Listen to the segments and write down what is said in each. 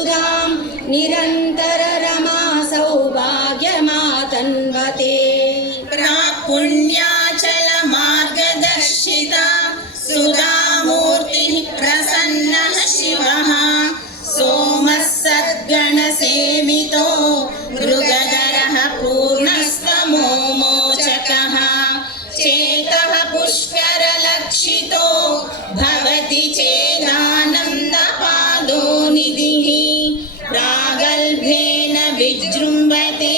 सुधां निरन्तररमा सौभाग्यमातन्वते प्राक्पुण्याचलमार्गदर्शिता सुधामूर्तिः प्रसन्नः शिवः। सोमः सद्गणसेवितो मृगधरः पूर्णस्तमो मोचकः चेतः पुष्करलक्षितो भवति चेदानन्दपादो विजृम्भते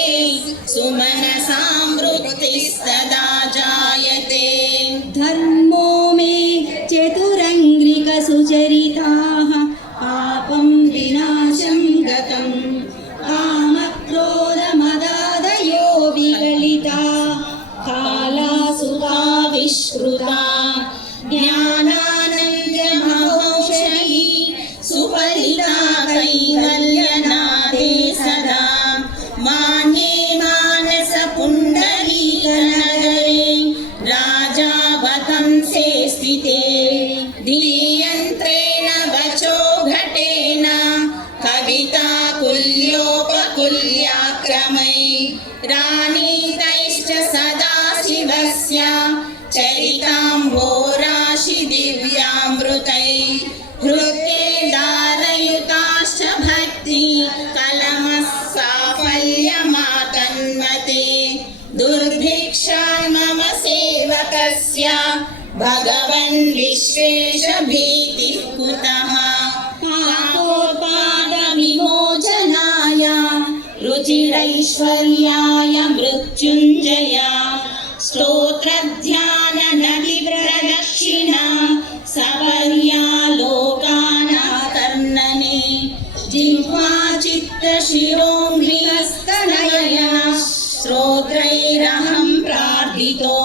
सुमनसामृतिस्तदा जायते धर्मो मे चतुरङ्ग्रिकसुचरिताः पापं विनाशं गतं कामक्रोधमदादयो विगलिता कालासुता विश्रुता ज्ञानानन्दमहोषधी सुफलिता कैवल्यनादे धीयन्त्रेण वचो घटेन कविता कुल्योपकुल्याक्रमै राणीतैश्च सदा शिवस्य चरिताम्भोराशि दिव्यामृतै हृत्ये दारयुताश्च भक्ति कलमः साफल्यमातन्वते दुर्भिक्षान् मम सेवकस्य भगवन् विश्वेशभीतिः कुतः पापोपादविमोचनाय रुचिरैश्वर्याय मृत्युञ्जय स्तोत्रध्याननदिप्रदक्षिणा सवर्या लोकानाकर्णने जिह्वा चित्तशिरोङ्घ्रिहस्तनयना श्रोत्रैरहं प्रार्थितो